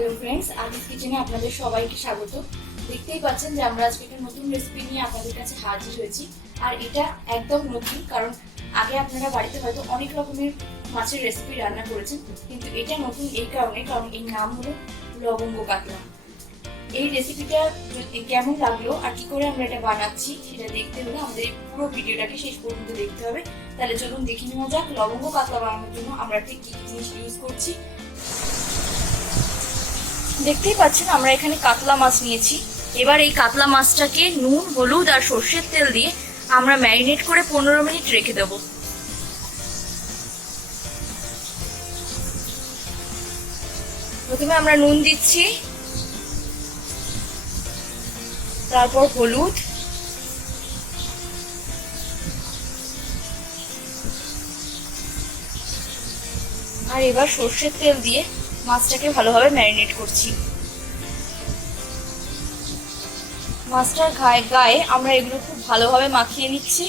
Hello friends, Aziz কিচেনে আপনাদের সবাইকে স্বাগত। দেখতেই পাচ্ছেন যে আমরা আজকে একটা নতুন রেসিপি নিয়ে আপনাদের কাছে হাজির হয়েছি। আর এটা একদম নতুন, কারণ আগে আপনারা বাড়িতে হয়তো অনেক রকমের মাছের রেসিপি রান্না করেছেন, কিন্তু এটা নতুন এই কারণে, কারণ এই নাম হলো লবঙ্গ কাতলা। এই রেসিপিটা কেমন লাগলো আর কি করে আমরা এটা বানাচ্ছি সেটা দেখতে হলে আমাদের এই পুরো ভিডিওটাকে শেষ পর্যন্ত দেখতে হবে। তাহলে চলুন দেখে নেওয়া যাক লবঙ্গ কাতলা বানানোর জন্য আমরা ঠিক কি কি জিনিস ইউজ করছি। দেখতেই পাচ্ছেন আমরা এখানে কাতলা মাছ নিয়েছি। এবার এই কাতলা মাছটাকে নুন, হলুদ আর সর্ষের তেল দিয়ে আমরা ম্যারিনেট করে 15 মিনিট রেখে দেব। প্রথমে আমরা নুন দিচ্ছি, তারপর হলুদ, আর এবার সর্ষের তেল দিয়ে মাছটাকে ভালোভাবে ম্যারিনেট করছি। মাছটার গায়ে আমরা এগুলো খুব ভালোভাবে মাখিয়ে নিচ্ছি।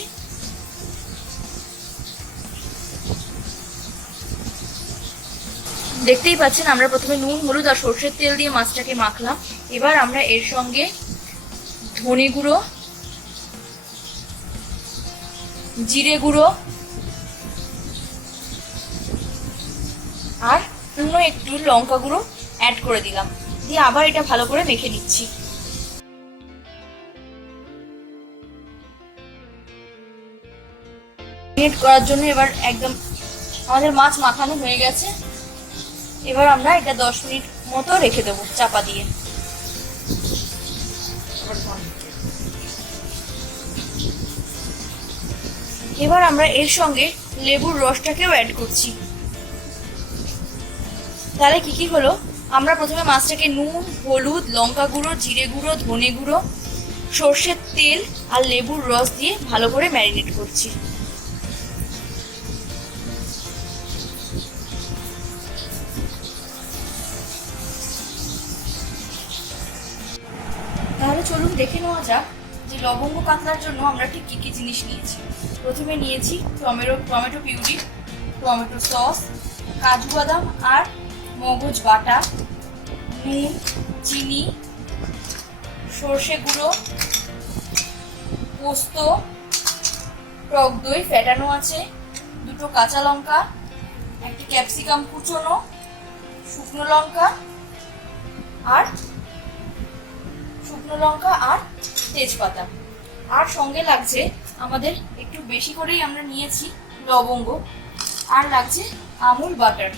দেখতেই পাচ্ছেন আমরা প্রথমে নুন, হলুদ আর সর্ষের তেল দিয়ে মাছটাকে মাখলাম। এবার আমরা এর সঙ্গে ধনে গুঁড়ো, জিরে গুঁড়ো আর একটু লঙ্কা গুঁড়ো অ্যাড করে দিলাম, দিয়ে আবার এটা ভালো করে মেখে নিচ্ছি। ম্যারিনেট করার জন্য এবার একদম আমাদের মাছ মাখানো হয়ে গেছে। এবার আমরা এটা 10 মিনিট মতো রেখে দেবো চাপা দিয়ে। এবার আমরা এর সঙ্গে লেবুর রসটাকেও অ্যাড করছি। তাহলে কি কি হলো, আমরা প্রথমে মাছটাকে নুন, হলুদ, লঙ্কা গুঁড়ো, জিরে গুঁড়ো, ধনে গুঁড়ো, সর্ষের তেল আর লেবুর রস দিয়ে ভালো করে ম্যারিনেট করছি। তাহলে চলুন দেখে নেওয়া যাক যে লবঙ্গ কাতলার জন্য আমরা ঠিক কি কি জিনিস নিয়েছি। প্রথমে নিয়েছি টমেটো পিউরি, টমেটো সস, কাজু বাদাম আর মগজ বাটা, নুন, চিনি, সর্ষে গুঁড়ো, পোস্ত, টক দই ফেটানো আছে, 2টো কাঁচা লঙ্কা, একটা ক্যাপসিকাম কুচোনো, শুকনো লঙ্কা আর তেজপাতা। আর সঙ্গে লাগছে আমাদের একটু বেশি করেই আমরা নিয়েছি লবঙ্গ, আর লাগছে আমুল বাটার।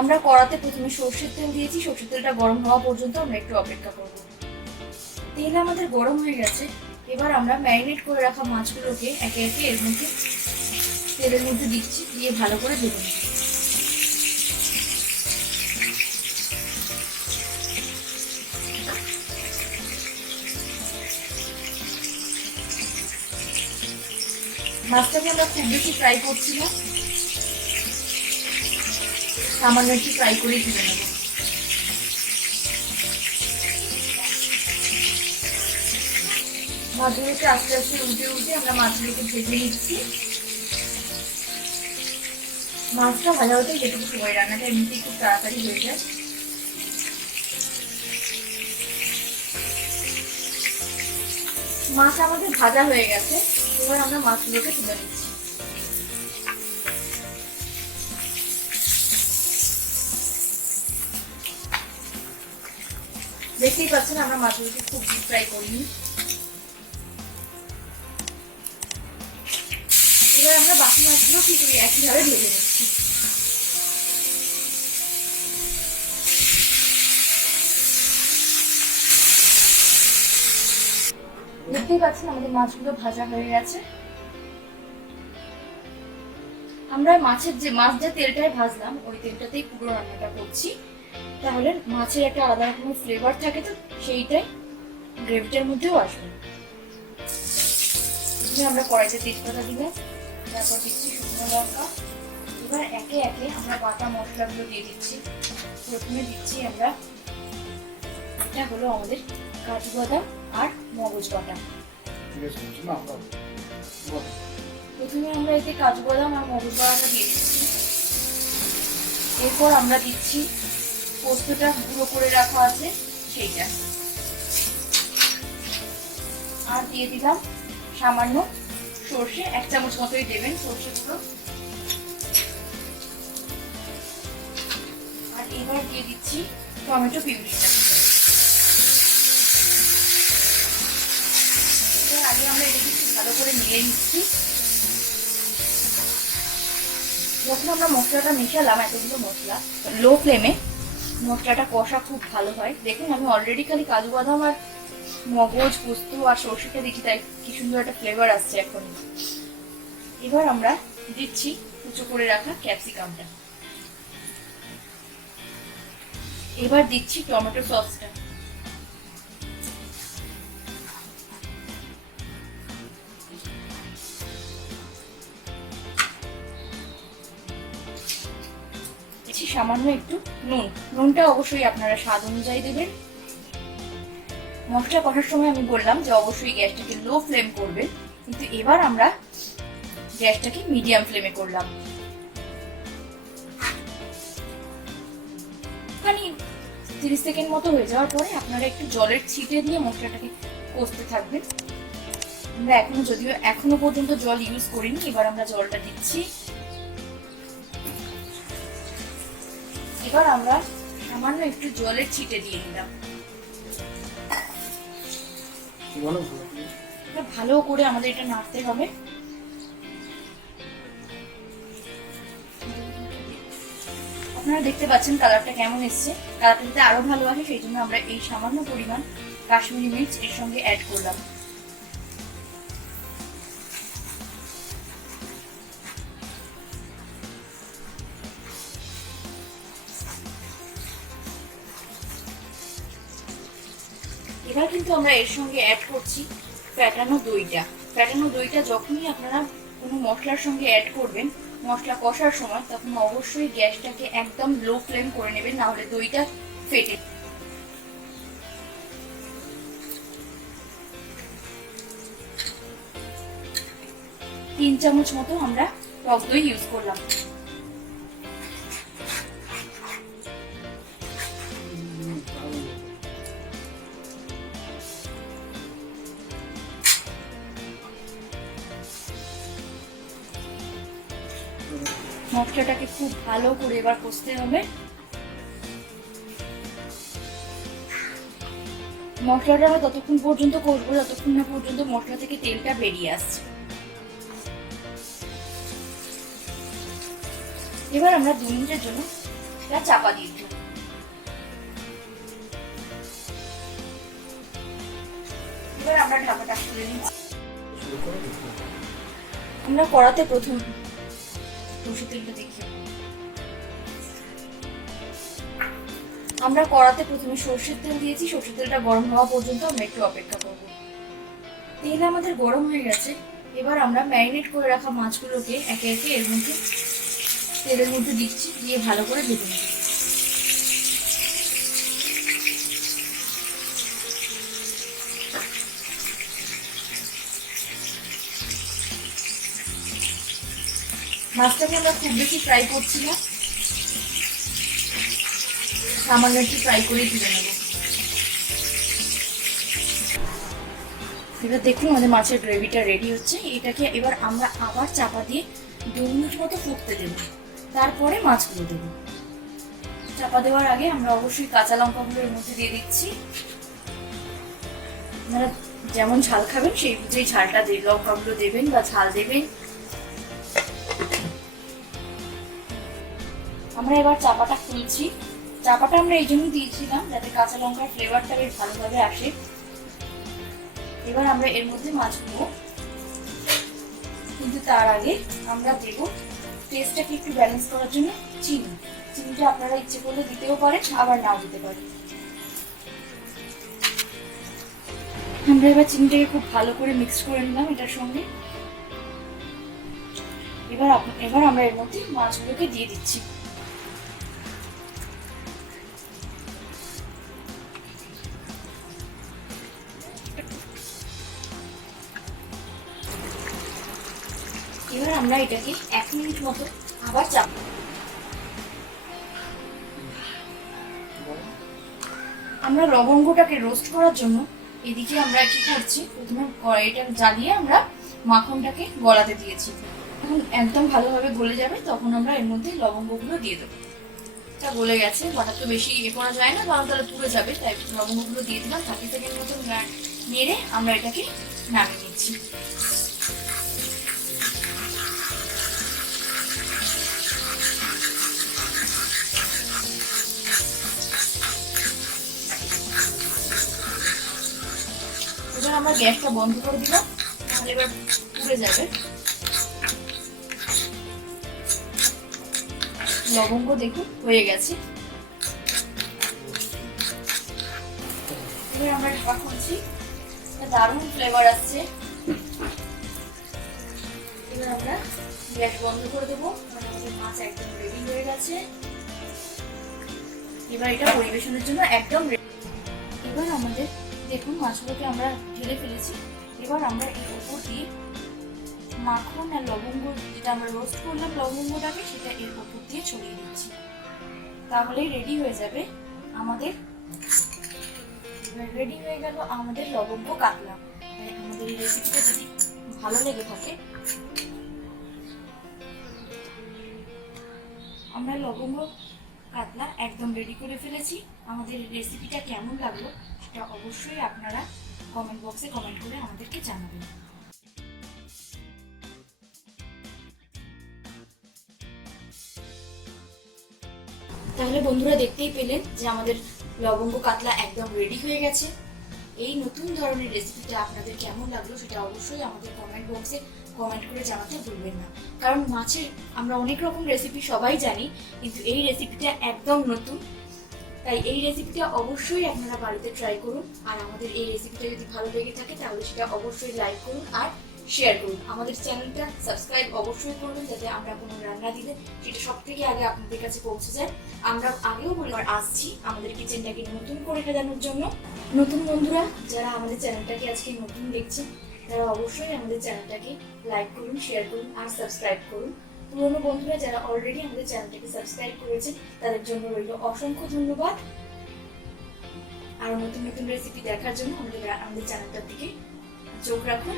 আমরা কড়াতে প্রথমে সর্ষের তেল দিয়েছি, সর্ষের তেলটা গরম হওয়া পর্যন্ত আমরা একটু অপেক্ষা করব। তেল আমাদের গরম হয়ে গেছে। এবার আমরা ম্যারিনেট করে রাখা মাছগুলোকে একে একে এর মধ্যে তেলের মধ্যে দিচ্ছি, দিয়ে ভালো করে ভেজে নিচ্ছি। মাছটাকে আমরা খুব বেশি ফ্রাই করছি না, সামান্য একটু ফ্রাই করেই তুলে নেব। মাছগুলোকে আস্তে আস্তে উল্টে আমরা মাছগুলোকে ভেজে নিচ্ছি। মাছটা ভাজা হতে যেটুকু সময়, রান্নাটা এমনিতেই খুব তাড়াতাড়ি হয়ে যায়। মাছ আমাদের ভাজা হয়ে গেছে। এবার আমরা মাছগুলোকে তুলে নিচ্ছি। দেখতেই পাচ্ছেন আমরা মাছগুলোকে খুব ডিপ ফ্রাই করিনি। এবার আমরা বাকি মাছগুলো ঠিক একইভাবে ভেজে নিচ্ছি। দেখতেই পাচ্ছেন আমাদের মাছগুলো ভাজা হয়ে গেছে। আমরা মাছ যে তেলটায় ভাজলাম ওই তেলটাতেই পুরো রান্নাটা করছি, তাহলে মাছের একটা আলাদা রকমের ফ্লেভার থাকে, তো সেইটাই গ্রেভিটার মধ্যেও আসবে। আমরা কড়াইতে তেজপাতা দিলাম, তারপর দিচ্ছি শুকনো লঙ্কা। এবার একে একে আমরা বাটা মশলাগুলো দিয়ে দিচ্ছি। প্রথমে দিচ্ছি আমরা, এটা হলো আমাদের কাজু বাদাম আর মগজ বাটা। প্রথমে আমরা এতে কাজু বাদাম আর মগজ বাদামটা দিয়ে দিচ্ছি। এরপর আমরা দিচ্ছি পোস্তটা গুঁড়ো করে রাখা আছে সেইটা, আর দিয়ে দিলাম সামান্য সর্ষে, 1 চামচ মতোই দেবেন সর্ষে গুঁড়ো। আর এবার দিয়ে দিচ্ছি টমেটো পিউরিটা। এবার আগে আমরা এটাকে একটু ভালো করে নিয়ে নিচ্ছি। যখন আমরা মশলাটা মেশালাম, এতগুলো মশলা, লো ফ্লেমে মশলাটা কষা খুব ভালো হয়। দেখুন আমি অলরেডি খালি কাজু বাদাম আর মগজ, পোস্ত আর সর্ষেটা দিচ্ছি, তাই কি সুন্দর একটা ফ্লেভার আসছে এখন। এবার আমরা দিচ্ছি কুচো করে রাখা ক্যাপসিকামটা। এবার দিচ্ছি টমেটো সসটা। সামান্য একটু নুনটা অবশ্যই আপনারা স্বাদ অনুযায়ী দেবেন। মশলা কষার সময় আমি বললাম যে অবশ্যই গ্যাসটাকে লো ফ্লেম করবেন, কিন্তু এবার আমরা গ্যাসটাকে মিডিয়াম ফ্লেমে করলাম। মানে 30 সেকেন্ড মতো হয়ে যাওয়ার পরে আপনারা একটু জলের ছিটে দিয়ে মশলাটাকে কষতে থাকবেন। আমরা এখনো পর্যন্ত জল ইউজ করিনি, এবার আমরা জলটা দিচ্ছি। এবার আমরা সামান্য একটু জলের ছিটে দিয়ে দিলাম। ভালো করে আমাদের এটা নাড়তে হবে। আপনারা দেখতে পাচ্ছেন কালারটা কেমন এসছে। কালারটা যাতে আরো ভালো আসে সেই জন্য আমরা এই সামান্য পরিমাণ কাশ্মীরি মির্চ এর সঙ্গে অ্যাড করলাম। এবার কিন্তু আমরা এর সঙ্গে অ্যাড করছি ফ্যাটানো দইটা। ফ্যাটানো দইটা যখনই আপনারা কোনো মশলার সঙ্গে অ্যাড করবেন, মশলা কষার সময়, তখন অবশ্যই গ্যাসটাকে একদম লো ফ্লেম করে নেবেন, না হলে দইটা ফেটে। তিন চামচ মতো আমরা টক দই ইউজ করলাম। মশলাটাকে খুব ভালো করে এবার কষতে হবে। মশলাটা আমরা ততক্ষণ পর্যন্ত কষবো যতক্ষণ না পর্যন্ত মশলা থেকে তেলটা বেরিয়ে আসছে। এবার আমরা 2 মিনিটের জন্য এটা চাপা দিয়ে দিই। এবার আমরা ঢাকাটা খুলে নিচ্ছি। আমরা কড়াতে প্রথম সরষের তেলটা দেখি। আমরা কড়াতে প্রথমে সরষের তেল দিয়েছি। সরষের তেলটা গরম হওয়া পর্যন্ত আমরা একটু অপেক্ষা করব। তেল আমাদের গরম হয়ে গেছে। এবার আমরা ম্যারিনেট করে রাখা মাছগুলোকে একে একে এর মধ্যে তেলের মধ্যে দিচ্ছি, দিয়ে ভালো করে ভেজে নিচ্ছি। মাছটাকে আমরা খুব বেশি ফ্রাই করছি না, সামান্য একটু ফ্রাই করেই তুলে নেব। এবার দেখুন আমাদের মাছের গ্রেভিটা রেডি হচ্ছে। এটাকে এবার আমরা আবার চাপা দিয়ে 2 মিনিট মতো ফুটতে দেব, তারপরে মাছগুলো দেব। চাপা দেওয়ার আগে আমরা অবশ্যই কাঁচা লঙ্কাগুলো এর মধ্যে দিয়ে দিচ্ছি। আপনারা যেমন ঝাল খাবেন সেই বুঝেই ঝালটা লঙ্কাগুলো দেবেন বা ঝাল দেবেন। আমরা এবার চাপাটা খুলছি। চাপাটা আমরা এই জন্য দিয়েছিলাম যাতে কাঁচা লঙ্কার ফ্লেভারটা বেশ ভালোভাবে আসে। এবার আমরা এর মধ্যে মাছগুলো, কিন্তু তার আগে আমরা দেব টেস্টটাকে একটু ব্যালেন্স করার জন্য চিনি। চিনিটা আপনারা ইচ্ছে করলে দিতেও পারেন, আবার নাও দিতে পারেন। আমরা এবার চিনিটাকে খুব ভালো করে মিক্স করে নিলাম এটার সঙ্গে। এবার আমরা এর মধ্যে মাছগুলোকে দিয়ে দিচ্ছি। এবার আমরা এটাকে 1 মিনিট মতো আবার চাপবো। আমরা লবঙ্গটাকে রোস্ট করার জন্য এদিকে আমরা কি করছি, প্রথমে কড়াইটা জ্বালিয়ে আমরা মাখনটাকে গলাতে দিয়েছি। এখন একদম ভালোভাবে গলে যাবে, তখন আমরা এর মধ্যে লবঙ্গগুলো দিয়ে দেবো। এটা গলে গেছে, হঠাৎ তো বেশি করা যায় না, কারণ তাহলে পুড়ে যাবে, তাই লবঙ্গগুলো দিয়ে দিলাম। 30 সেকেন্ড মতো নেড়ে আমরা এটাকে নামিয়ে নিচ্ছি। এবার আমরা গ্যাসটা বন্ধ করে দিলাম, তাহলে এবার পুড়ে যাবে। লবঙ্গ দেখুন হয়ে গেছে। এবার আমরা ঢাকা খুলছি, দারুণ ফ্লেভার আসছে। এবার আমরা গ্যাস বন্ধ করে দেবো, আমাদের মাছ একদম রেডি হয়ে গেছে। এবার এটা পরিবেশনের জন্য একদম রেডি। এবার আমাদের দেখুন মাছগুলোকে আমরা ঢেলে ফেলেছি। এবার আমরা এর উপর দিয়ে মাখন আর লবঙ্গ, যেটা আমরা রোস্ট করলাম লবঙ্গটাকে, সেটা এর উপর দিয়ে ছড়িয়ে দিচ্ছি। তাহলেই রেডি হয়ে যাবে আমাদের, রেডি হয়ে গেল আমাদের লবঙ্গ কাতলা। আমাদের এই রেসিপিটা যদি ভালো লেগে থাকে, আমরা লবঙ্গ কাতলা একদম রেডি করে ফেলেছি। আমাদের রেসিপিটা কেমন লাগলো সেটা অবশ্যই আপনারা কমেন্ট বক্সে কমেন্ট করে আমাদেরকে জানাবেন। তাহলে বন্ধুরা দেখতেই পেলেন যে আমাদের লবঙ্গ কাতলা একদম রেডি হয়ে গেছে। এই নতুন ধরনের রেসিপিটা আপনাদের কেমন লাগলো সেটা অবশ্যই আমাদের কমেন্ট বক্সে কমেন্ট করে জানাতে ভুলবেন না। কারণ মাছের আমরা অনেক রকম রেসিপি সবাই জানি, কিন্তু এই রেসিপিটা একদম নতুন। তাই এই রেসিপিটা অবশ্যই আপনারা বাড়িতে ট্রাই করুন। আর আমাদের এই রেসিপিটা যদি ভালো লেগে থাকে তাহলে সেটা অবশ্যই লাইক করুন আর শেয়ার করুন। আমাদের চ্যানেলটা সাবস্ক্রাইব অবশ্যই করবেন, যাতে আমরা কোনো রান্না দিলে সেটা সব থেকে আগে আপনাদের কাছে পৌঁছে যায়। আমরা আগেও বলবার আসছি আমাদের কিচেনটাকে নতুন করে সাজানোর জন্য। নতুন বন্ধুরা যারা আমাদের চ্যানেলটাকে আজকে নতুন দেখছেন, তারা অবশ্যই আমাদের চ্যানেলটাকে লাইক করুন, শেয়ার করুন আর সাবস্ক্রাইব করুন। পুরনো বন্ধুরা যারা অলরেডি আমাদের চ্যানেলটাকে সাবস্ক্রাইব করেছেন, তাদের জন্য রইল অসংখ্য ধন্যবাদ। আর নতুন নতুন রেসিপি দেখার জন্য আমাদের চ্যানেলটার দিকে চোখ রাখুন।